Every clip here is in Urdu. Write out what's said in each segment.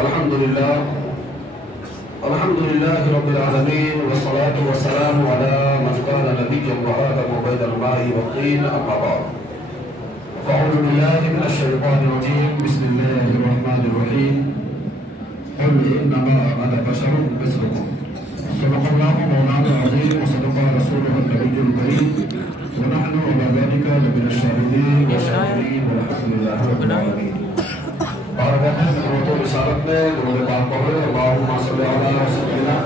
الحمدللہ رب العالمین والصلاة والسلام علی من کان نبیا وآدم بین الماء والطین اما بعد فاعوذ باللہ من الشیطان الرجیم بسم اللہ الرحمن الرحیم قل انما انا بشر مثلکم صدق اللہ مولانا العظیم وصدق رسولہ النبی الکریم ونحن على ذلك لمن الشاهدين والشاكرين والحمد لله رب العالمين. اور کہتے ہیں درود و رسالت میں درود پاک پڑھے اللہم صلی علی سیدنا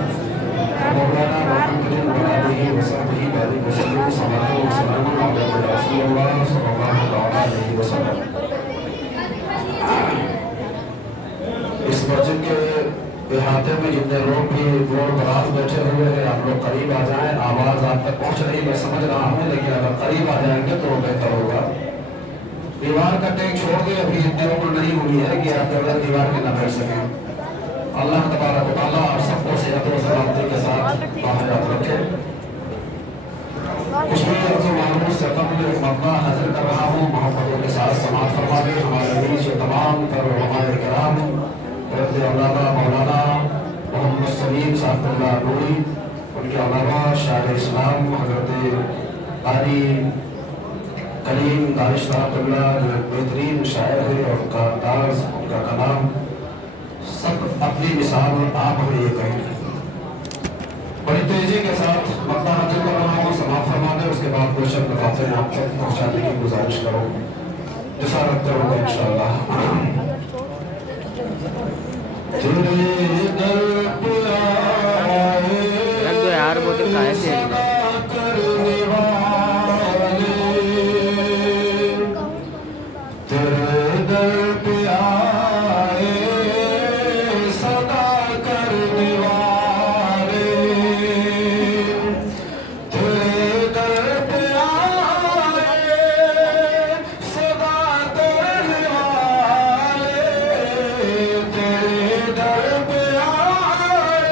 مولانا محمد وآلہ وصحبہ بارک وسلم صلاۃ و سلام علی رسول اللہ صلی اللہ علیہ وسلم. اس مسجد کے احاطے میں جتنے لوگ بھی دور دراز بیٹھے ہوئے ہیں آپ لوگ قریب آ جائیں. آواز آپ تک پہنچ رہی میں سمجھ رہا ہوں لیکن اگر قریب آ جائیں گے تو بہتر ہوگا. دیوار کا ٹیک چھوڑ دے ابھی اتنی عمر نہیں ہوئی ہے کہ آپ بغیر دیوار کے نہ بیٹھ سکیں. اللہ تبارک و تعالیٰ آپ سب کو صحت و سلامتی کے ساتھ باحیات رکھے. کچھ بھی عرض و معلومات سے قبل ایک مقطع حاضر کر رہا ہوں. محبتوں کے ساتھ سماعت فرما دیں. ہمارے بیچ تمام تر علماء کرام حضرت مولانا محمد سلیم صاحب اللہ نوری، ان کے علاوہ شاعر اسلام حضرت قاری کریم دانش صاحب اللہ جو بہترین شاعر ہے اور ان کا انداز ان کا کلام سب اپنی مثال آپ ہمیں یہ کہیں. بڑی تیزی کے ساتھ مقطع حاضر کر رہا ہوں. سماعت فرما دیں. اس کے بعد کوئی شب باتیں آپ تک پہنچانے کی گزارش کروں. جسارت کروں گا انشاءاللہ. تیرے در پہ آئے یار وہ تو کھائے تھے کرنے والے، تیرے در پہ آئے صدا کرنے والے، تیرے در پہ آئے صدا کرنے والے، تیرے در پہ آئے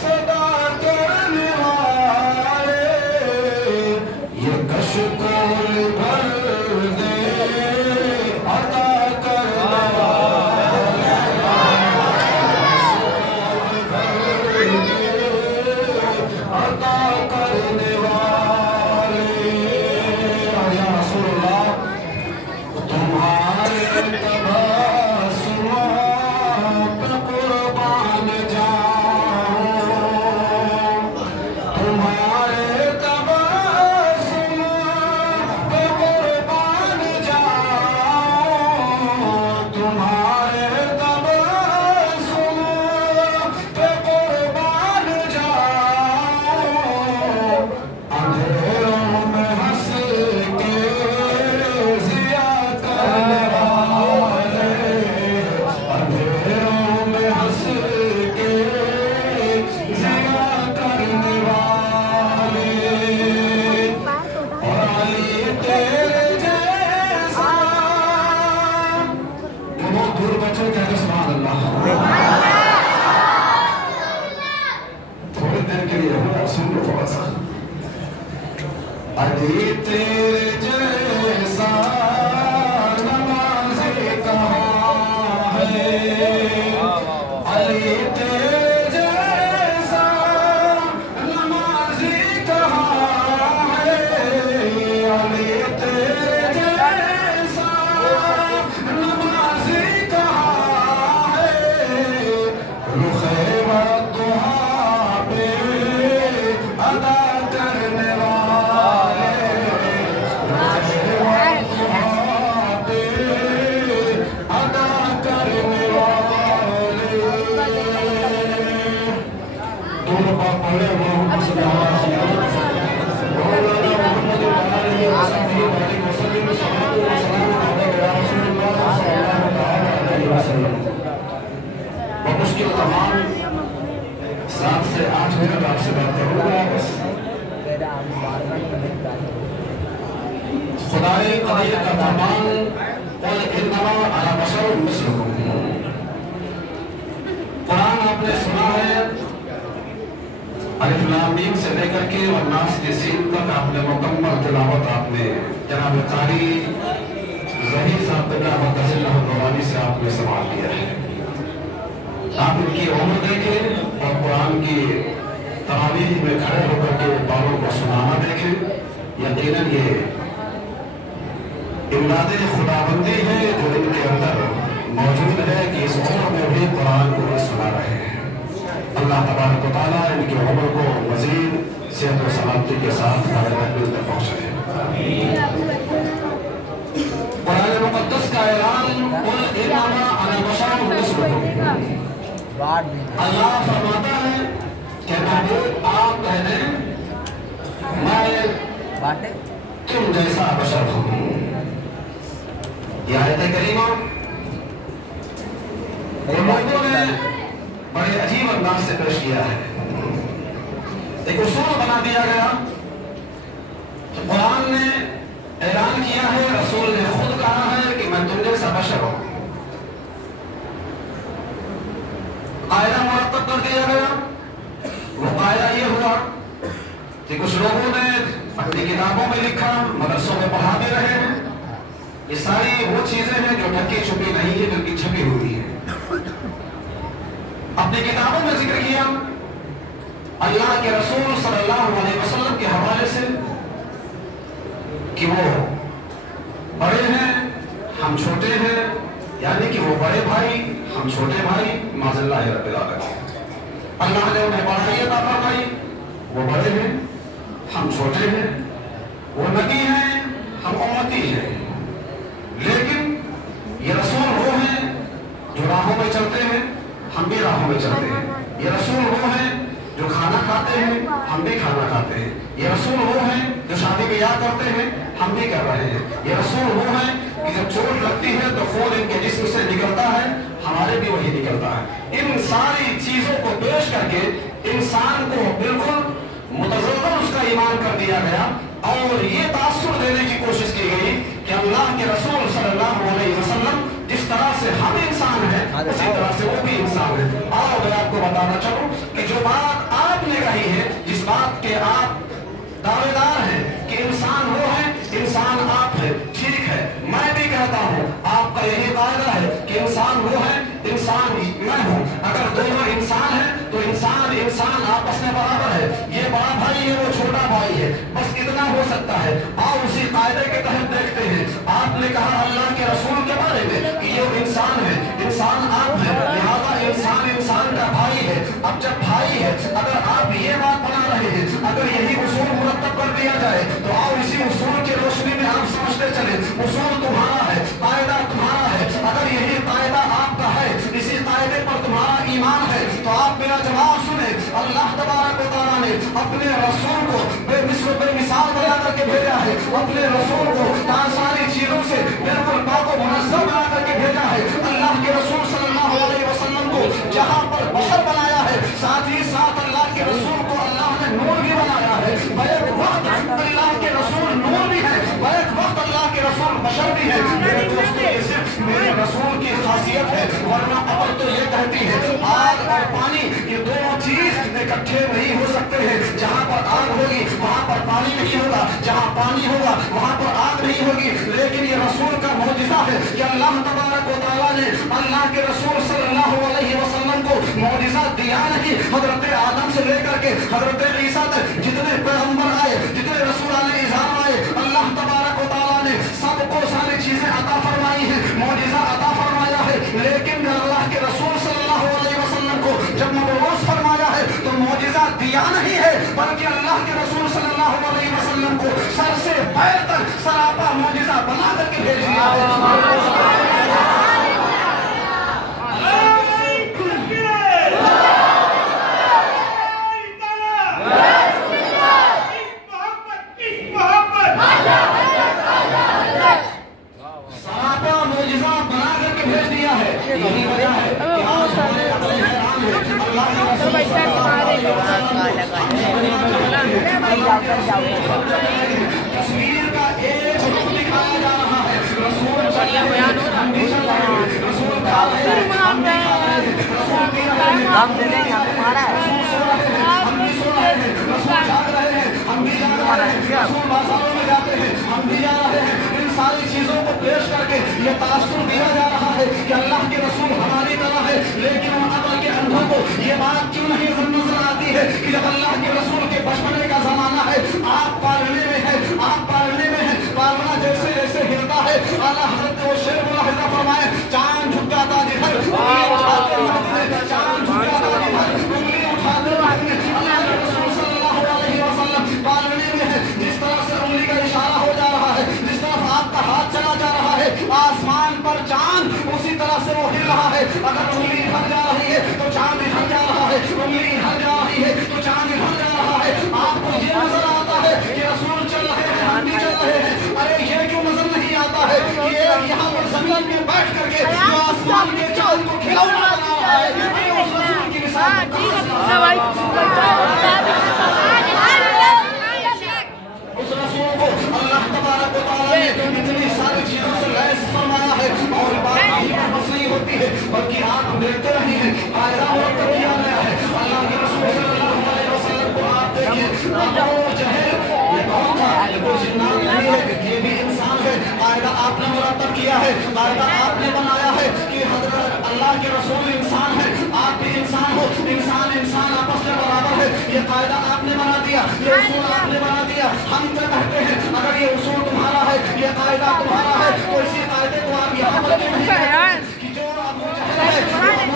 صدا کرنے والے، یہ کشکول بھر دے عطا کرنے والے، عطا کرنے والے. یا رسول اللہ تمہارے تبسموں پہ قربان جاؤں، تمہارے تبسموں پہ قربان جاؤں، تمہارے تبسموں پہ قربان جاؤں. اندھیروں میں ہنس کے ضیا کرنے والے، اندھیروں میں ہنس کے ضیا کرنے والے، اور علی تیرے جیسا. بہت دور بچے کہتے سبحان اللہ. تھوڑی دیر کے لیے ہوگا سن لو تھوڑا سا. علی تیرے جیسا نمازی کہاں ہے، علی تیرے جیسا نمازی کہاں ہے، علی تیرے جیسا نمازی کہاں ہے، رخ والضحیٰ پہ ادا کرنے والے، رخ والضحیٰ پہ ادا کرنے والے. دونوں بات پڑھے اللہم صلی علی سیدنا مولانا محمد وآلہ وصحبہ بارک وسلم صلاۃ و سلام علی رسول اللہ صلی اللہ علیہ وسلم. بمشکل تمام 7 سے 8 منٹ آپ سے بات کروں گا. بس خدائے قدیر کا فرمان قل انما انا بشر مثلکم. قرآن آپ نے سنا ہے الف لام میم سے لے کر کے اور ناس کے سین تک آپ نے مکمل تلاوت آپ نے جناب قاری ظہیر صاحب اللہ متضل اللہ سے آپ نے سماعت لیا ہے. آپ ان کی عمر دیکھیں اور قرآن کی تراویح میں کھڑے ہو کر کے باروں کو سنانا دیکھیں، یقیناً یہ امداد خداوندی ہے جو ان کے اندر موجود ہے کہ اس عمر میں بھی قرآن کو سنا رہے ہیں۔ اللہ تبارک و تعالیٰ ان کی عمر کو مزید صحت و سلامتی کے ساتھ دار تکمیل تک پہنچائے۔ قرآن مقدس کا اعلان قل انما انا بشر مثلکم، اللہ فرماتا ہے کہ محبوب آپ کہہ دیں میں تم جیسا بشر ہوں۔ یہ آیت کریمہ لوگوں نے بڑے عجیب انداز سے پیش کیا ہے۔ ایک اصول بنا دیا گیا کہ قرآن نے اعلان کیا ہے، رسول نے خود کہا ہے کہ میں تم جیسا بشر ہوں۔ قاعدہ مرتب کر دیا گیا، وہ قاعدہ یہ ہوا کہ کچھ لوگوں نے اپنی کتابوں میں لکھا، مدرسوں میں پڑھا بھی رہے ہیں، یہ ساری وہ چیزیں ہیں جو ڈھکی چھپی نہیں ہے بلکہ چھپی ہوئی ہے۔ اپنی کتابوں میں ذکر کیا اللہ کے رسول صلی اللہ علیہ وسلم کے حوالے سے کہ وہ بڑے ہیں ہم چھوٹے ہیں، یعنی کہ وہ بڑے بھائی ہم چھوٹے بھائی، معاذ اللہ رب العالمین۔ اللہ نے انہیں بڑائی عطا فرمائی، وہ بڑے ہیں ہم چھوٹے ہیں، وہ نبی ہیں ہم امتی ہیں، لیکن یہ رسول وہ ہیں جو راہوں میں چلتے ہیں، ہم بھی راہوں میں چلتے ہیں۔ یہ رسول وہ ہیں جو کھانا کھاتے ہیں، ہم بھی کھانا کھاتے ہیں۔ یہ رسول وہ ہیں جو شادی بیاہ کرتے ہیں، ہم بھی کر رہے ہیں۔ یہ رسول وہ ہیں کہ جب چوٹ لگتی ہے تو خون ان کے جسم سے نکلتا ہے، ہمارے بھی وہی نکلتا ہے۔ ان ساری چیزوں کو پیش کر کے انسان کو بالکل متزلزل اس کا ایمان کر دیا گیا، اور یہ تاثر دینے کی کوشش کی گئی کہ اللہ کے رسول صلی اللہ علیہ وسلم جس طرح سے ہم انسان ہیں اسی طرح سے وہ بھی انسان ہیں۔ اور میں آپ کو بتانا چاہوں کہ جو بات آپ نے کہی ہے، جس بات کے آپ دعوے دار ہیں کہ انسان وہ ہے، انسان آپ ہے، ٹھیک ہے، میں بھی کہتا ہوں آپ کا یہی قاعدہ ہے کہ انسان وہ ہے، انسان میں ہوں۔ اگر دونوں انسان ہیں تو انسان آپس میں برابر ہے، یہ بڑا بھائی ہے وہ چھوٹا بھائی ہے، بس اتنا ہو سکتا ہے۔ اور اسی قاعدے کے تحت دیکھتے ہیں، آپ نے کہا اللہ کے رسول کے بارے میں کہ یہ انسان ہے، انسان آپ ہے، لہذا انسان کا بھائی ہے۔ اب جب بھائی ہے، اگر آپ یہ بات بنا رہے ہیں، اگر یہی اصول مرتب کر دیا جائے تو آؤ اسی اصول کی روشنی میں آپ سمجھتے چلیں، اصول تمہارا ہے، قاعدہ تمہارا ہے۔ اگر یہی قاعدہ آپ کا ہے، اسی قاعدے پر تمہارا ایمان ہے، تو آپ میرا جواب سنیں۔ اللہ تبارک و تعالیٰ نے اپنے رسول کو بے مثال بنا کر کے بھیجا ہے، اپنے رسول کو ساری چیزوں سے بالکل پاک و منظم بنا کر کے بھیجا ہے۔ اللہ کے رسول صلی اللہ علیہ وسلم کو جہاں پر بشر بنایا ہے، ساتھ ہی ساتھ اللہ کے رسول کو اللہ نے نور بھی بنایا ہے۔ بیک وقت اللہ کے رسول نور بھی ہے، بیک وقت اللہ کے رسول بشر بھی ہے۔ میرے دوستو، یہ صرف میرے رسول کی خاصیت ہے، ورنہ عقل تو یہ کہتی ہے آگ اور پانی یہ دونوں چیز اکٹھے نہیں ہو سکتے ہیں۔ جہاں پر آگ ہوگی وہاں پر پانی نہیں ہوگا، جہاں پانی ہوگا وہاں پر آگ نہیں ہوگی۔ لیکن یہ رسول کا معجزہ ہے کہ اللہ تبارک و تعالیٰ نے اللہ کے رسول صلی اللہ علیہ وسلم کو معجزہ دیا نہیں۔ حضرت آدم سے لے کر کے حضرت عیسیٰ تک جتنے پیغمبر آئے، جتنے رسولان اعظام آئے، اللہ تبارک و تعالیٰ نے سب کو ساری چیزیں عطا فرمائی ہیں، معجزہ عطا فرمایا ہے۔ لیکن اللہ کے رسول صلی اللہ علیہ وسلم کو جب مبعوث فرمایا ہے تو معجزہ دیا نہیں ہے، بلکہ اللہ کے رسول صلی اللہ علیہ وسلم کو سر سے پیر تک سراپا معجزہ بنا کر کے بھیج دیا ہے۔ تصویر کا ایک رخ دکھایا جا رہا ہے، رسول بازاروں میں جاتے ہیں، ہم بھی جا رہے ہیں۔ ان ساری چیزوں کو پیش کر کے یہ تاثر دیا جا رہا ہے کہ اللہ کے رسول ہماری طرح ہے، لیکن ہم عقل کے یہ بات کیوں نہیں نظر آتی ہے کہ جب اللہ کے رسول کے بچپنے کا زمانہ ہے، آپ پالنے میں ہیں، آپ پالنے میں ہیں، پالنا جیسے جیسے ہلتا ہے، اعلیٰ حضرت وہ شیر ملاحظہ فرمائے، چاند جھک جاتا جدھر، انگلی اٹھاتے مہدی، چاند جھک جاتا جدھر، انگلی اٹھاتے مہدی، اللہ کے رسول صلی اللہ علیہ وسلم پالنے میں ہے، جس طرح سے انگلی کا اشارہ ہو جا رہا ہے، جس طرف آپ کا ہاتھ چلا جا رہا ہے آسمان پر چاند اسی طرح سے وہ ہل رہا ہے، اگر انگلی ادھر جا رہی ہے تو چاند ادھر جا رہا ہے، انگلی ادھر جا رہی ہے تو چاند ادھر جا رہا ہے، آپ کو یہ نظر آتا ہے کہ رسول چل رہے ہیں، ہم بھی چل رہے ہیں، ارے یہ کیوں نظر نہیں آتا ہے کہ یہاں پر زمین میں بیٹھ کر کے جو آسمان کے چاند کو کھلونا بنا رہا ہے، ارے اس رسول کی مثال اس رسول کو اللہ تبارک و تعالیٰ نے اتنی ساری چیزوں سے لیس فرمایا ہے، اور بات یہی بس نہیں ہوتی ہے بلکہ آپ دیکھتے رہی ہیں قاعدہ مرتب کیا گیا ہے، اللہ کے رسول صلی اللہ علیہ وسلم کو آپ دیکھیے، ابو جہل یہ کون تھا؟ وہ جنات نہیں ہے، یہ بھی انسان ہے، قاعدہ آپ نے مرتب کیا ہے، قاعدہ آپ نے بنایا ہے کہ حضرت اللہ کے رسول انسان ہے، آپ بھی انسان ہو، انسان انسان آپس میں برابر ہے، یہ قاعدہ آپ نے بنا دیا، یہ اصول آپ نے بنا دیا، ہم کیا کہتے ہیں اگر یہ اصول تمہارا ہے، یہ قاعدہ تمہارا ہے، تو اسی قاعدے کو آپ یہاں پر کیوں نہیں کہتے کہ جو ابو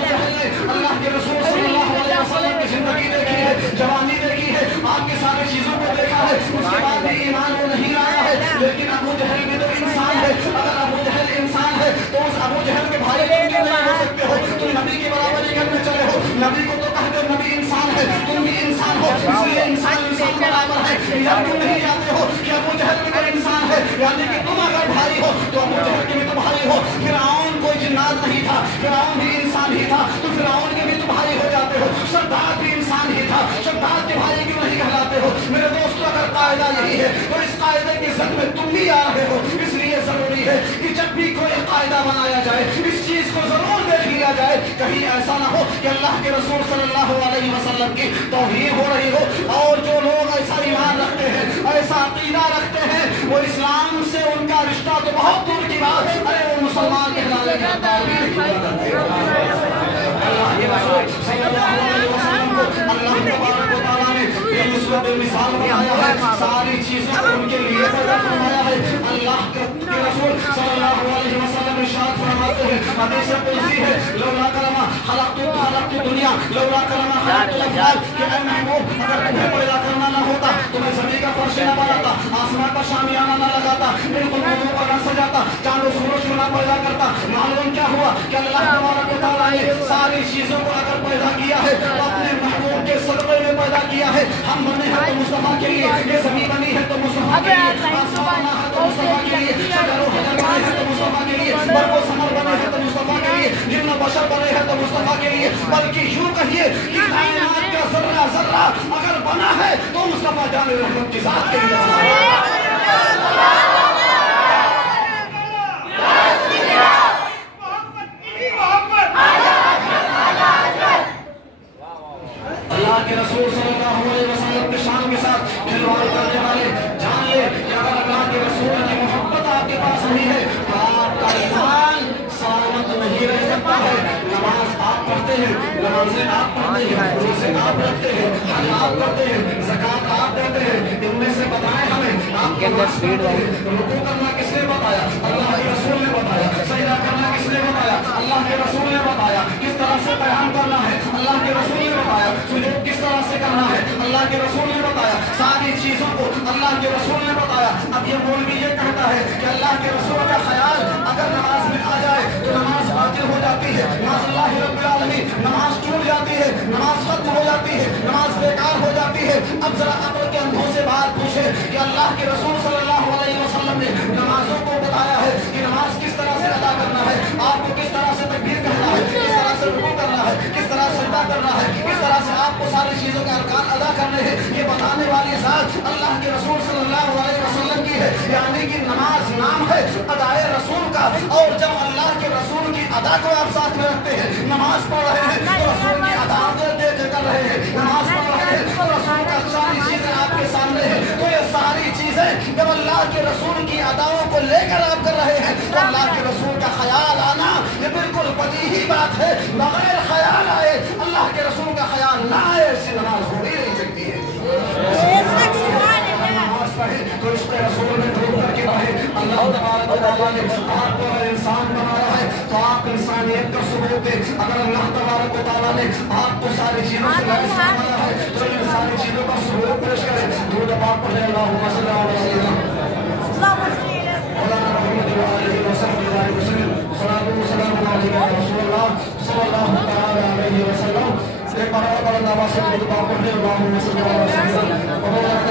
جہل ہے، اللہ کے رسول صلی اللہ علیہ وسلم کی زندگی دیکھی ہے، جوانی دیکھی ہے، آپ کی ساری چیزوں کو دیکھا ہے، اس کے بعد بھی ایمان وہ نہیں لایا ہے، لیکن ابو جہل بھی تو انسان ہے، اگر ابو جہل انسان ہے تو اس ابو جہل کے بھائی تم کیوں نہیں ہو سکتے ہو؟ تم نبی کی برابری کرنے چلے ہو، نبی کو تو کہتے ہو نبی انسان ہے، تم بھی انسان ہو، اس لیے انسان انسان برابر ہے، یا تم نہیں جاتے ہو کہ ابو جہل بھی تو انسان ہے، یعنی کہ تم اگر بھائی ہو تو ابو جہل کے بھی تو بھائی ہو، فرعون کوئی جنات نہیں تھا، فرعون بھی انسان ہی تھا، تو فرعون کے بھی تو بھائی ہو جاتے ہو، شداد بھی انسان ہی تھا، شداد کے بھائی کیوں نہیں کہلاتے ہو؟ میرے دوستو اگر قاعدہ یہی ہے تو اس قاعدے کی زد میں تم بھی آ رہے ہو، اس لیے ضروری ہے کہ جب بھی کوئی قاعدہ بنایا جائے اس چیز کو ضرور دیکھ لیا جائے، کہیں ایسا نہ ہو کہ اللہ کے رسول صلی اللہ علیہ وسلم کی توہین ہو رہی ہو، اور جو لوگ ایسا ایمان رکھتے ہیں، ایسا عقیدہ رکھتے ہیں، وہ اسلام سے ان کا رشتہ تو بہت دور کی بات، ارے وہ مسلمان کہلانے کا تعبیر نہیں کرتے۔ اللہ کے رسول صلی اللہ علیہ وسلم کو اللہ تبارک و تعالیٰ نے بے مثال بنایا ہے، ساری چیزوں کو ان کے لیے پیدا فرمایا ہے، اللہ کے رسول صلی اللہ علیہ وسلم ارشاد فرماتے ہیں، حدیث قدسی ہے، لولا کلمہ خلقت دنیا لولا کلمہ خلقت الافلاک، کہ اے محبوب اگر تمہیں پیدا کرنا نہ ہوتا تو میں زمین کا فرش نہ بناتا، آسمان پر شامیانہ نہ لگاتا، بالکل موضوع پر نہ سجاتا، چاند و سورج کو نہ پیدا کرتا، معلوم کیا ہوا کہ اللہ تبارک و تعالیٰ نے ساری چیزوں کو اگر پیدا کیا ہے تو اپنے محبوب کے صدقے میں پیدا کیا ہے، ہم بنے ہیں تو مصطفیٰ کے لیے، یہ زمین بنی ہے تو مصطفیٰ کے لیے، آسمان بنا ہے تو مصطفیٰ کے لیے، شجر و حجر بنے ہیں تو مصطفیٰ کے لیے، برق و ثمر بنے ہیں تو مصطفیٰ کے لیے، جن و بشر بنے ہیں تو مصطفیٰ کے لیے، بلکہ یوں کہیے کہ کائنات کا ذرہ ذرہ اگر بنا ہے تو مصطفیٰ جان رحمت کی ذات کے لیے بنا ہے۔ اللہ کے رسول صلی اللہ علیہ وسلم کی شان کے ساتھ کھلواڑ کرنے والے جان لے کہ اگر اللہ کے رسول کی محبت آپ کے پاس نہیں ہے تو آپ کا ایمان سلامت نہیں رہ سکتا ہے۔ نماز آپ پڑھتے ہیں، نمازیں آپ پڑھتے ہیں، روزے آپ رکھتے ہیں، حج آپ کرتے ہیں، زکوٰۃ آپ دیتے ہیں، ان میں سے بتائیں ہمیں آپ کے اندر سپیڈ ہے، رکوع کرنا کس نے بتایا؟ اللہ کے رسول نے بتایا۔ سجدہ کرنا کس نے بتایا؟ اللہ کے رسول نے بتایا۔ کس طرح سے بیان کرنا ہے؟ اللہ کے رسول نے بتایا۔ سجود کس طرح سے کرنا ہے؟ اللہ کے رسول نے بتایا۔ ساری چیزوں کو اللہ کے رسول نے بتایا۔ اب یہ مولوی یہ کہتا ہے کہ اللہ کے رسول کا خیال اگر نماز میں آ جائے تو نماز باطل ہو جاتی ہے، نماز اللہ رب العالمین، نماز ٹوٹ جاتی ہے، نماز ختم ہو جاتی ہے، نماز بیکار ہو جاتی ہے۔ اب ذرا عقل کے اندھوں سے بات پوچھے کہ اللہ کے رسول صلی اللہ علیہ وسلم نے نمازوں کو بتایا ہے کہ نماز کس طرح سے ادا کرنا ہے، آپ کو کس طرح سے تکبیر کرنا ہے، کس طرح سے رکوع کرنا ہے، کس طرح سے سجدہ کرنا ہے، کس طرح سے آپ کو ساری چیزوں کے ارکان ادا کرنے ہیں، یہ بتانے والی ذات اللہ کے رسول صلی اللہ علیہ وسلم کی ہے۔ یعنی کہ نماز نام ہے ادائے رسول کا، اور جب اللہ کے رسول کی ادا کو آپ ساتھ میں رکھتے ہیں، نماز پڑھ رہے ہیں تو رسول کی ادا دیکھ کر رہے ہیں، نماز پڑھ رہے ہیں تو رسول کا ساری چیزیں آپ کے سامنے ہیں، تو یہ ساری چیزیں جب اللہ کے رسول کی اداؤں کو لے کر آپ کر رہے ہیں تو اللہ کے رسول کا خیال آنا یہ بالکل بدیہی بات ہے۔ بغیر خیال آئے اللہ کے رسول کا تعالیٰ نے آپ کو اگر انسان بنایا ہے تو آپ انسانیت کا ثبوت دے. اگر اللہ تبارک و تعالیٰ نے آپ کو ساری چیزوں سے لائق بنایا ہے تو ان ساری چیزوں کا ثبوت پیش کرے. درود پاک پڑھے اللہم صلی اللہ علیہ وسلم مولانا محمد علیہ وسلم صلاۃ و سلام علیہ رسول اللہ صلی اللہ تعالی علیہ وسلم. ایک بار اور بلند آواز سے درود پاک پڑھے اللہم صلی اللہ علیہ وسلم.